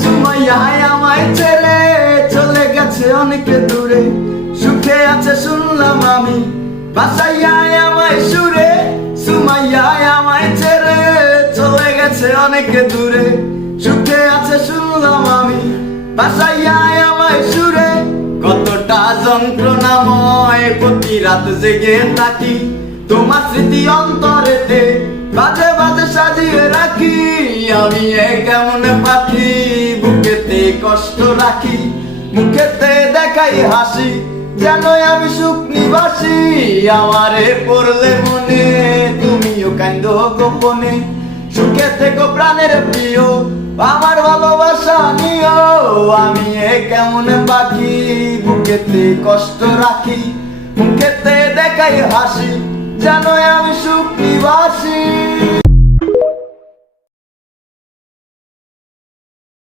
সুমাইয়া আমায় ছেড়ে চলে গেছে অনেক দূরে, সুখে আছে শুনলাম আমি বাসাইয়া আমায় সুরে। সুমাইয়া আমায় ছেড়ে চলে গেছে অনেক দূরে, সুখে আছে শুনলাম আমি বাসাইয়া আমায় সুরে। কতটা যন্ত্রণাময় প্রতি রাত জেগে থাকি, তোমার স্মৃতি অন্তরেতে বাজে বাজে সাজিয়ে রাখি। আমি কেমন পাখি বুকেতে কষ্ট রাখি, মুখেতে দেখাই হাসি যেন আমি সুখ নিবাসী। আমারে পড়লে মনে তুমিও কান্দো গোপনে, সুখে থেকো প্রাণের প্রিয় আমার ভালোবাসা নিও। আমি কেমন পাখি বুকেতে কষ্ট রাখি, মুখেতে দেখাই হাসি যেন আমি সুখ নিবাসী।